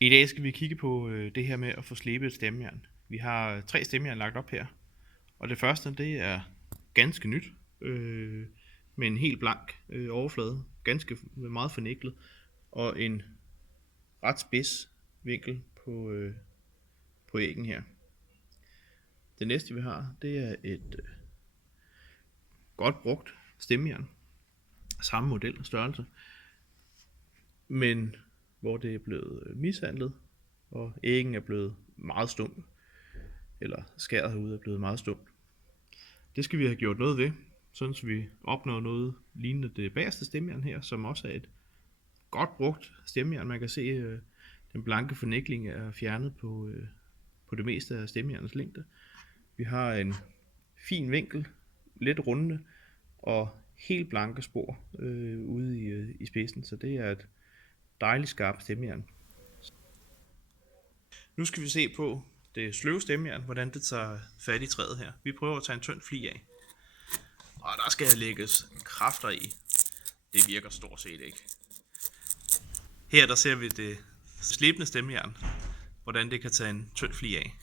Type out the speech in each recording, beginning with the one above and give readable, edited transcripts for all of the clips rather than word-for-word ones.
I dag skal vi kigge på det her med at få slebet et stemmejern. Vi har 3 stemmejern lagt op her, og det første det er ganske nyt, med en helt blank overflade, ganske meget forniklet, og en ret spids vinkel på æggen her. Det næste vi har, det er et godt brugt stemmejern, samme model og størrelse, men hvor det er blevet mishandlet, og æggen er blevet meget stum, eller skæret herude er blevet meget stum. Det skal vi have gjort noget ved, sådan så vi opnår noget lignende det bagerste stemmejern her, som også er et godt brugt stemmejern. Man kan se, den blanke fornikling er fjernet på det meste af stemmejernets længde. Vi har en fin vinkel, lidt rundende og helt blanke spor ude i spidsen, så det er et dejligt skarpt stemmejern. Nu skal vi se på det sløve stemmejern, hvordan det tager fat i træet her. Vi prøver at tage en tynd flig af, og der skal lægges kræfter i. Det virker stort set ikke. Her der ser vi det slebne stemmejern, hvordan det kan tage en tynd flig af.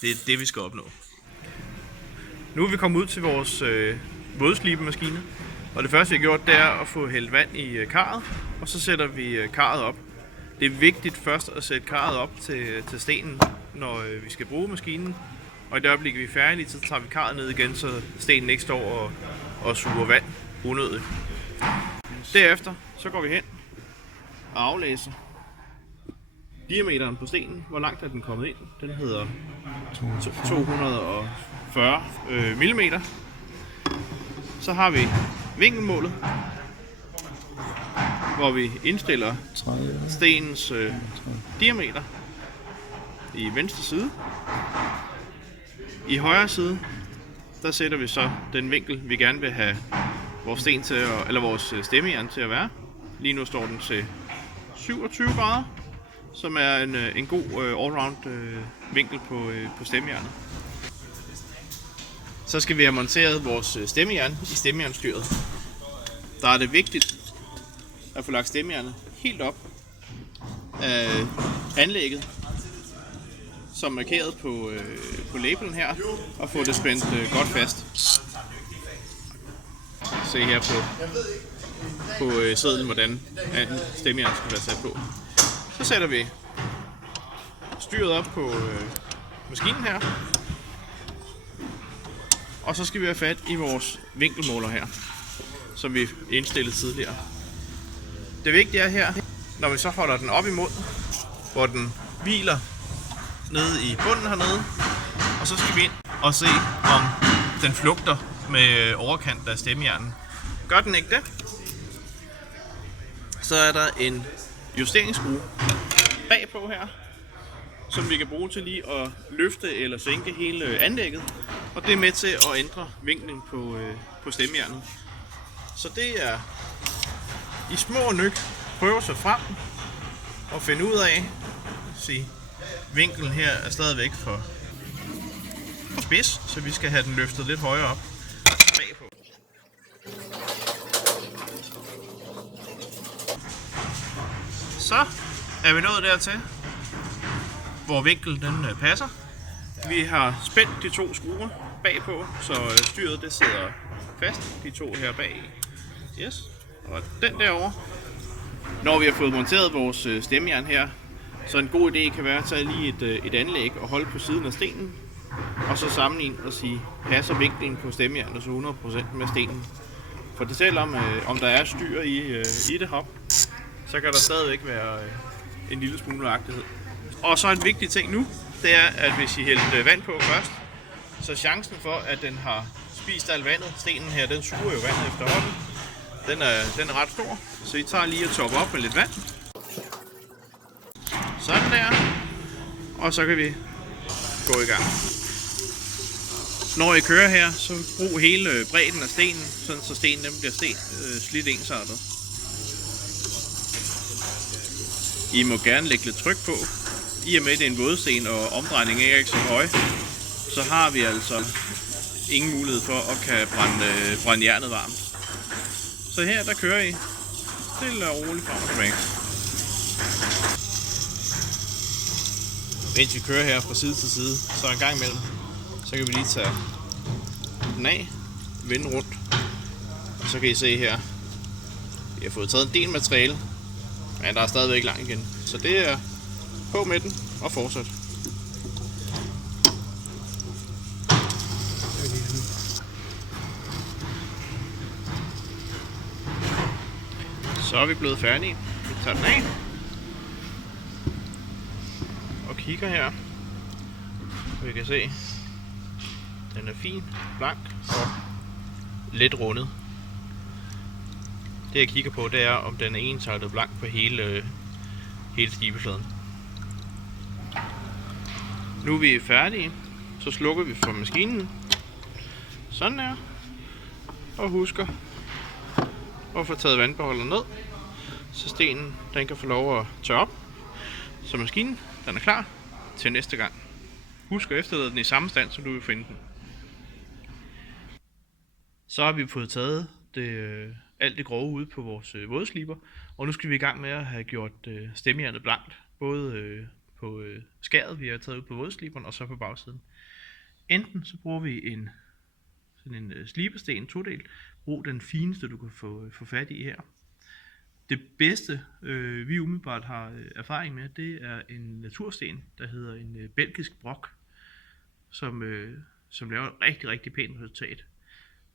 Det er det vi skal opnå. Nu er vi kommet ud til vores vådslibemaskine, og det første vi har gjort, det er at få hældt vand i karret, og så sætter vi karret op. Det er vigtigt først at sætte karret op til stenen, når vi skal bruge maskinen, og i det øjeblik vi er færdige, så tager vi karret ned igen, så stenen ikke står og suger vand unødigt. Derefter så går vi hen og aflæser diameteren på stenen. Hvor langt er den kommet ind? Den hedder 240 mm. Så har vi vinkelmålet, hvor vi indstiller stenens diameter i venstre side. I højre side, der sætter vi så den vinkel, vi gerne vil have vores sten til eller vores stemmejern til at være. Lige nu står den til 27 grader, som er en god allround vinkel på stemmejernet. Så skal vi have monteret vores stemmejern i stemmejernstyret. Der er det vigtigt at få lagt stemmejernet helt op af anlægget, som markeret på labelen her, og få det spændt godt fast. Se her på sedlen, hvordan stemmejernet skal være sat på. Så sætter vi styret op på maskinen her, og så skal vi have fat i vores vinkelmåler her, som vi indstillede tidligere. Det vigtige er her, når vi så holder den op imod, hvor den hviler nede i bunden hernede, og så skal vi ind og se, om den flugter med overkanten af stemmejernet. Gør den ikke det, så er der en justeringsskrue bagpå her, som vi kan bruge til lige at løfte eller sænke hele anlægget, og det er med til at ændre vinklen på stemmejernet. Så det er i små nyk prøve sig frem og finde ud af, vinklen her er stadigvæk for spids, så vi skal have den løftet lidt højere op bagpå. Så er vi nået dertil, hvor vinklen den passer. Vi har spændt de 2 skruer bagpå, så styret det sidder fast, de 2 her bag. Yes. Og den derovre. Når vi har fået monteret vores stemmejern her, så en god idé kan være at tage lige et anlæg og holde på siden af stenen, og så sammenligne og sige, passer vinklen på stemmejernet så 100% med stenen. For det selvom om der er styr i det hop, så kan der stadigvæk være en lille smule nøjagtighed. Og så en vigtig ting nu, det er, at hvis I hælder vand på først, så chancen for, at den har spist alt vandet, stenen her, den suger jo vandet efterhånden, den er ret stor. Så I tager lige og topper op med lidt vand. Sådan der. Og så kan vi gå i gang. Når I kører her, så brug hele bredden af stenen, sådan så stenen bliver slidt ensartet. I må gerne lægge lidt tryk på. I og med det er en vådsten, og omdrejningen er ikke så høj, så har vi altså ingen mulighed for at kan brænde jernet varmt. Så her der kører I Stille og roligt frem og tilbage. Mens vi kører her fra side til side, så en gang imellem, så kan vi lige tage den af, vende rundt, og så kan I se her, vi har fået taget en del materiale, men der er stadigvæk langt igen. Så det er på med den og fortsat. Så er vi blevet færdige. Vi tager den af og kigger her. Vi kan se, den er fin, blank og lidt rundet. Det jeg kigger på, det er om den er ensartet blank på hele skibefladen. Nu er vi færdige, så slukker vi for maskinen. Sådan her. Og husker at få taget vandbeholderen ned, så stenen den kan få lov at tørre op. Så maskinen den er klar til næste gang. Husk at efterlade den i samme stand, som du vil finde den. Så har vi fået taget alt det grove ud på vores vådsliber, og nu skal vi i gang med at have gjort stemmejernet blankt, både på skæret, vi har taget ud på vådsliberen, og så på bagsiden. Enten så bruger vi sådan en slibesten, todel. Brug den fineste, du kan få fat i her. Det bedste, vi umiddelbart har erfaring med, det er en natursten, der hedder en belgisk brok, som laver et rigtig, rigtig pænt resultat.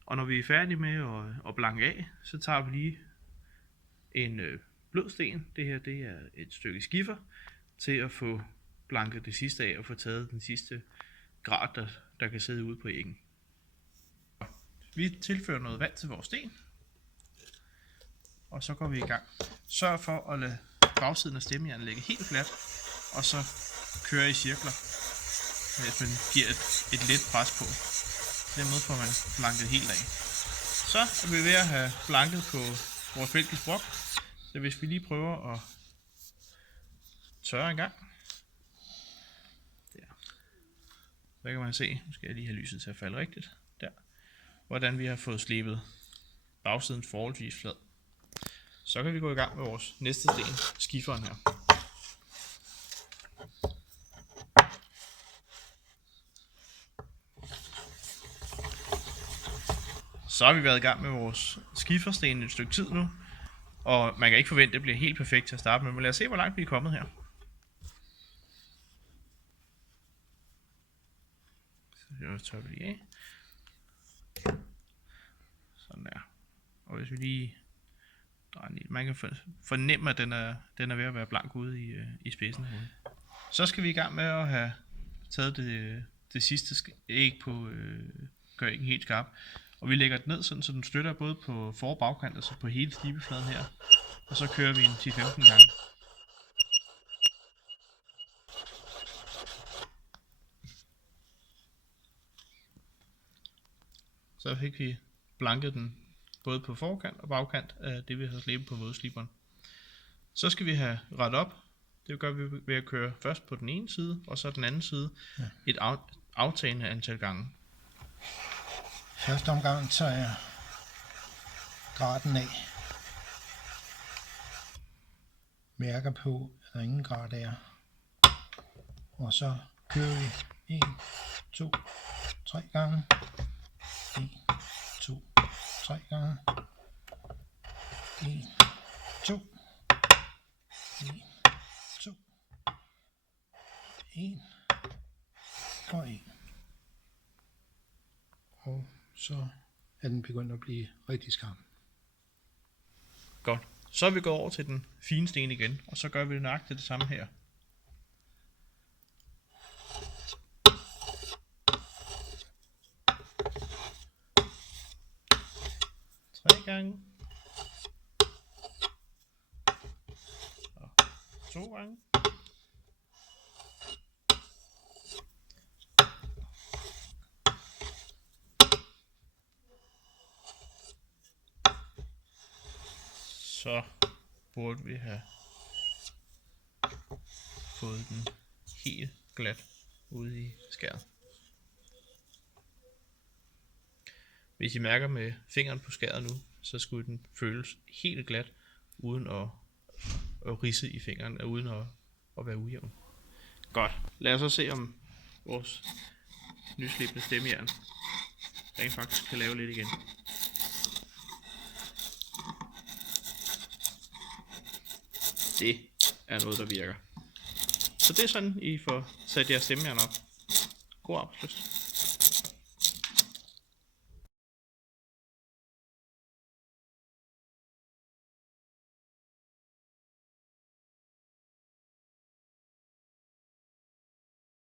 Og når vi er færdige med at blanke af, så tager vi lige en blød sten. Det her det er et stykke skifer til at få blanket det sidste af og få taget den sidste grad, der kan sidde ude på æggen. Vi tilfører noget vand til vores sten, og så går vi i gang. Sørg for at lade bagsiden af stemmejernet ligge helt fladt, og så køre i cirkler, hvis man giver et let pres på. På den måde får man blanket helt af. Så er vi ved at have blanket på vores belgisk brok, så hvis vi lige prøver at tørre en gang. Der. Så kan man se, nu skal jeg lige have lyset til at falde rigtigt, der, hvordan vi har fået slebet bagsiden forholdsvis flad. Så kan vi gå i gang med vores næste sten, skiferen her. Så har vi været i gang med vores skifersten et stykke tid nu, og man kan ikke forvente, at det bliver helt perfekt til at starte med, men lad os se, hvor langt vi er kommet her. Så tørrer vi lige af. Sådan der. Og hvis vi lige drejer den, man kan fornemme, at den er ved at være blank ude i spidsen. Så skal vi i gang med at have taget det sidste æg på, gør æggen helt skarp. Og vi lægger den ned, sådan, så den støtter både på for- og bagkant, altså på hele slibefladen her. Og så kører vi en 10-15 gange. Så fik vi blanket den både på forkant og bagkant af det, vi har slebet på vådsliberen. Så skal vi have rettet op. Det gør vi ved at køre først på den ene side, og så den anden side et aftagende antal gange. Første omgang tager jeg graden af. Mærker på, at der ingen grad er. Og så kører vi 1, 2, 3 gange. 1, 2, 3 gange. 1, 2. 1, 2. 1 og 1. Og så er den begyndt at blive rigtig skarp. Godt. Så er vi gået over til den fine sten igen, og så gør vi nøjagtigt det samme her. Tre gange. Og 2 gange. Så burde vi have fået den helt glat ude i skæret. Hvis I mærker med fingeren på skæret nu, så skulle den føles helt glat uden at ridse i fingrene, uden at være ujævn. Godt. Lad os så se, om vores nyslibende stemmejern rent faktisk kan lave lidt igen. Det er noget, der virker. Så det er sådan, I får sat jeres stemmejern op. God arbejdslyst.